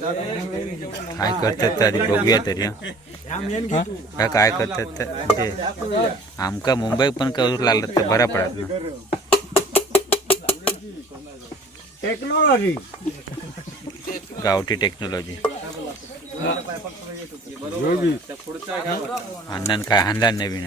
काय करतात तरी? बघूया तरी हं. हा, काय करतात तर म्हणजे आमका मुंबई पण करू लागलं तर बरा पडत ना. टेक्नॉलॉजी गावठी टेक्नॉलॉजी अण्णान काय आणला नवीन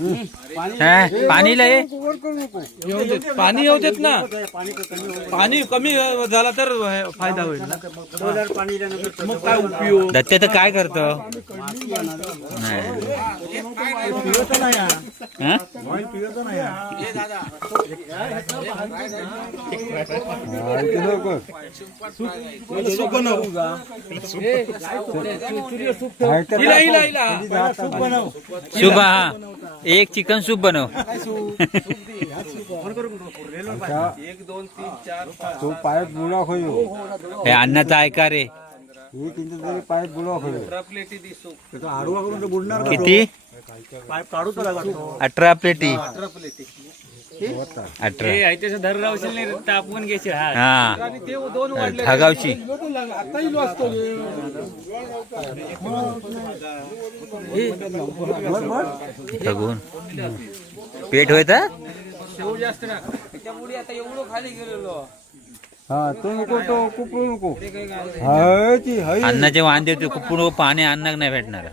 पाणी लय पाणी येऊ देत ना. पाणी कमी झाला तर फायदा होईल ना. मग काय उपयोग? दत्त तर काय करतो? नाही. हं? एक चिकन सूप बनव. तो पाईप बुडा खोयो हे अन्नाचा ऐका रे हे बुडा खोयो किती? अठरा प्लेटी. अठरा. तापवून घ्यायचे हा हा धागावची बघून पेट होय तर शेव जास्त ना त्याच्यामुळे आता एवढं खाली गेलेलो हा तो नको तो कुपरू नको. हाय ती हाय. अन्नाचे वांदे होते कुपून पाणी अन्नाक नाही भेटणार.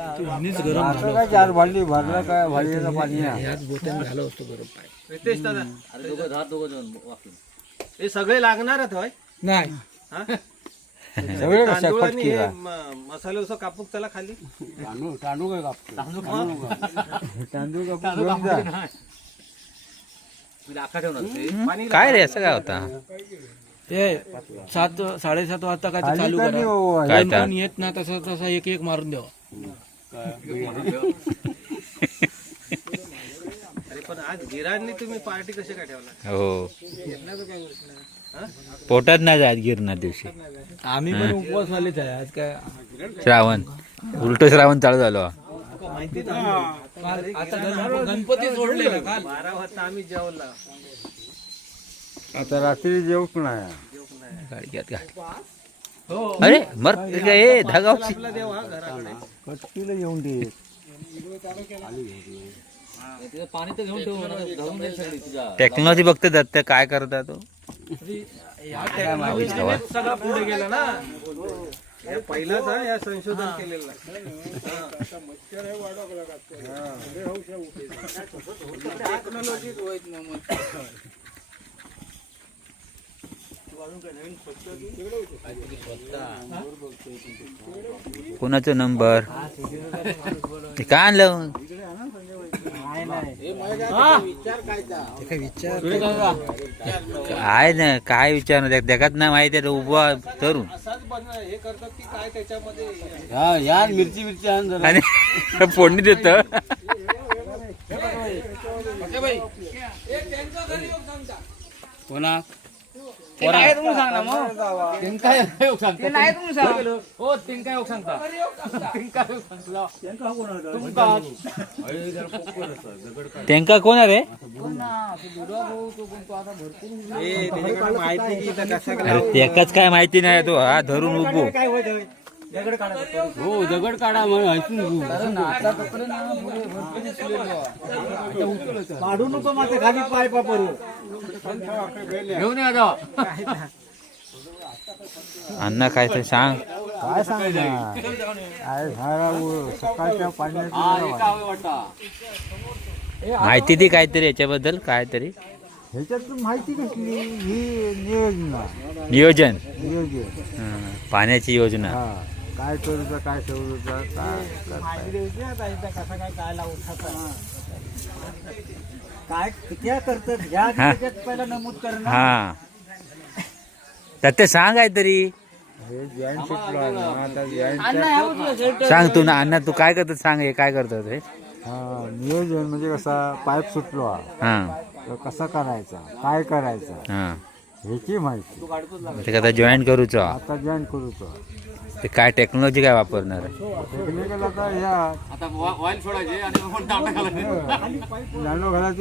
आता काय चार भांडी भरला काय भांडीला पाणी आहे. रितेश दादा. हे सगळे लागणार होय? नाही. सगळे तांदूळ आणि हे? म- मसाले उसं कापूक चला खाली? तांदूळ तांदूळ काय कापतो तांदूळ कापून घेऊन जा. काय रे असं काय होता? ते सात साडेसात वाजता काय ते खाली चालू कर. रे बाबा. काय? कोण येत ना तसं तसं एक एक मारून द्यावा. अरे पण आज गिरांनी तुम्ही पार्टी कशी काय ठेवला? हो. पोटात नाही जात गिरणार दिवशी. आम्ही पण उपवास वालेच आहे आज काय? श्रावण. उलट श्रावण चालू झालो. आता गणपती सोडले ना काल. बारा वाजता आम्ही जेवला. आता रात्री जेवत नाही. अरे मर हे धागावची हा घराकडे. कटकीला टेक्नॉलॉजी बघते दत्त काय करता तो? सगळं पुढे गेलं ना पहिलाच या संशोधन केलेलं कोणाचा नंबर? काय आणलं? काय ना काय विचारणार जगात ना माहिती आहे उभा तरुण. हे करतात की काय त्याच्यामध्ये या मिरची मिरची आणि फोडणी देत. कोणा? नाही तुम्ही सांगा मग. त्यांका योग सांगता. नाही तुम्ही सांगा हो त्यांका योग सांगता. योग सांगता. तुमका त्यांका कोण रे? माहिती की इथं कसं अरे त्याकाच काय माहिती नाही तो हा धरून उभो. हो दगड काढा म्हणून ऐकून काढू नको माझ्या खाली पाय पापरू. घेऊन या. अण्णा काय ते सांग काय उ- सकाळच्या हा, पाण्यात. माहिती ती काहीतरी याच्याबद्दल काहीतरी. ह्याच्यात माहिती कसली ही नियोजना. नियोजन. नियोजन. हं, पाण्याची योजना. हा. काय करूचा काय ठेवूचा काय काय किती करतात? ह्या पहिला नमूद करणं. हा. तर ते सांग काहीतरी. हे जॉईंट सुटलो आहे ना आता जॉईंट सांग तू ना अण्णा तू काय करतो सांग हे काय करतो ते हा नियोजन म्हणजे कसा पाईप सुटलो. हा. तो कसा करायचा? काय करायचा? हा. ह्याची माहिती. ते आता जॉईन करूचो. आता जॉईन करूचो. ते काय टेक्नॉलॉजी काय वापरणार आहे? टेक्निकल आता ह्या आता ऑइल सोडायचे आणि टाटा घालायचे.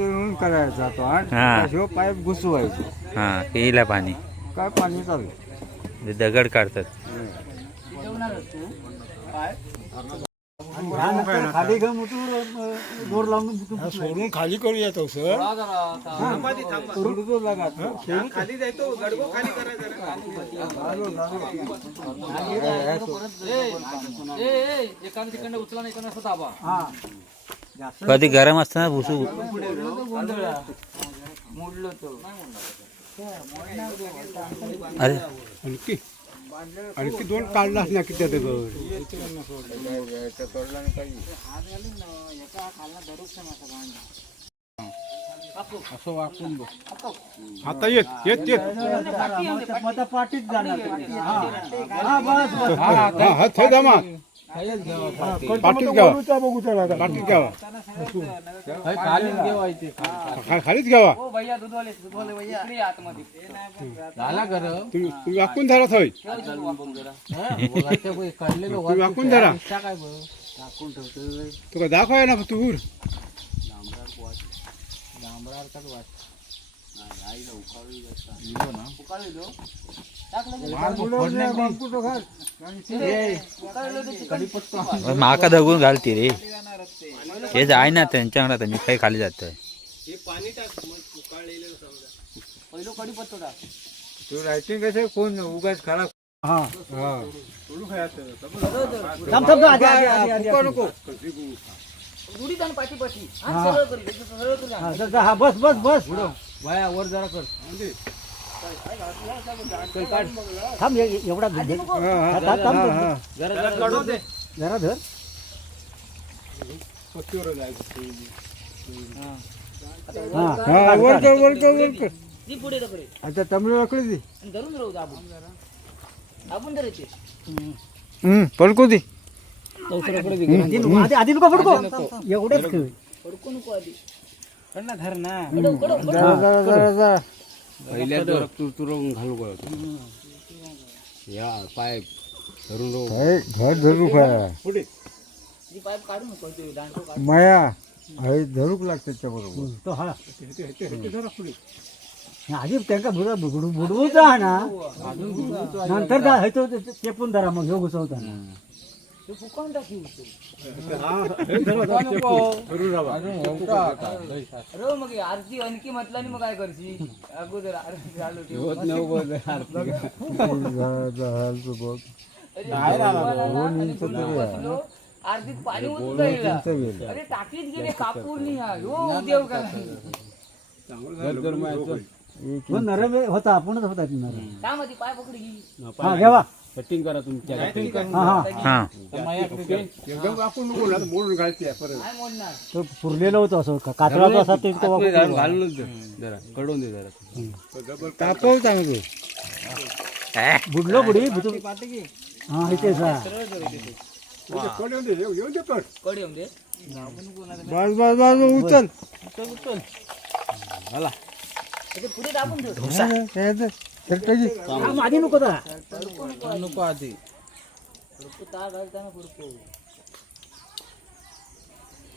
म्हणून करायचा तो आणि हा. शिव पाईप घुसवायचे. हा येईल पाणी. काय पाणी चालू? दगड काढतात. खाली घेऊन लावून सोडून खाली करूया तो सर. उचला नाही दाबा. कधी गरम असताना भुसू. गोंधळा मोडलो तो अरे. आणखी ती दोन काढलाच ना किती दगड असं वाकून बघ. आता येत येत येत. पाठीत जाणार हा थंय जमा पाठीत घ्यावा. पाठीत घ्यावा. खालीच घ्यावा. तुम्ही तुम्ही वाकून धरा थंय तुम्ही वाकून धरा. तुका दाखवाय ना तूर माका दगून घालती रे. हे जाय ना त्यांच्याकडे आता मी काही खाली जातोय. पहिलो कडीपत्तो टाक. तू रायटिंग कसे कोण उगाच खराब हा. नको. उडीत आणि पाठी पाठी आणि सरळ करी जसं सरळ करी जा. हा बस बस बस. बाया वर जरा कर. थांब एवढा जरा जरा धर. हा. वर कर वर कर वर कर. ती पुढे ढकले. आता तमिळकडे दे. आणि धरून राहू दाबून. दाबून धरायचे. पडको दे. आधी नको पडको एवढेच नको आधी धर ना पहिल्या जोरात घालू या पाय धरून घर धरूक आहे पाईप नको माया हे धरूक लागते त्याच्याबरोबर तो हा आधी त्यांना बुड बुड बुडवूचा ना नंतर जा हे चेपून धरा मग ह्यो घुसवताना अरे मग आरती आणखी म्हटलं आणि मग काय करशी अगोदर आरती झालो. होत बसलो, आरतीत पाणी उतरलं अरे टाकीत गेले कापूर हा देव का नरम होता आपणच होता नरम काय पाय हा घ्यावा कटिंग करा तुमच्या हा हा. हा तो पुरलेलं होतं असं का- कातळाचं असा ते इतकं वाकून गेलं. घालूनच दे जरा कडून दे जरा. तापव चांगले बुडलो बुडी बुडू हा इथे जा. कडी येऊन दे. बस बस बस उचल. ते पुढे दाबून ठेव. हा, आधी नको नको आधी.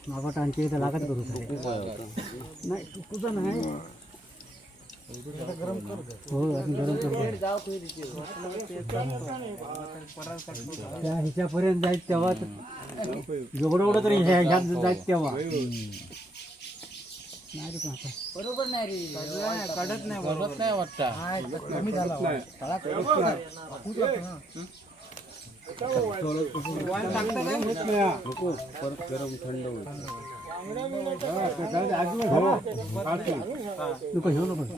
बाबा टांची इथं लागत करू नाही तुझं नाही. हो गरम कर. ह्याच्यापर्यंत तेव्हा तर- एवढं तरी ह्या जाईल तेव्हा. नाही रे. बरोबर नाही रे. कडत नाही बरोबर. नाही वाटतं? परत गरम थंड होईल. नको घेऊ नको.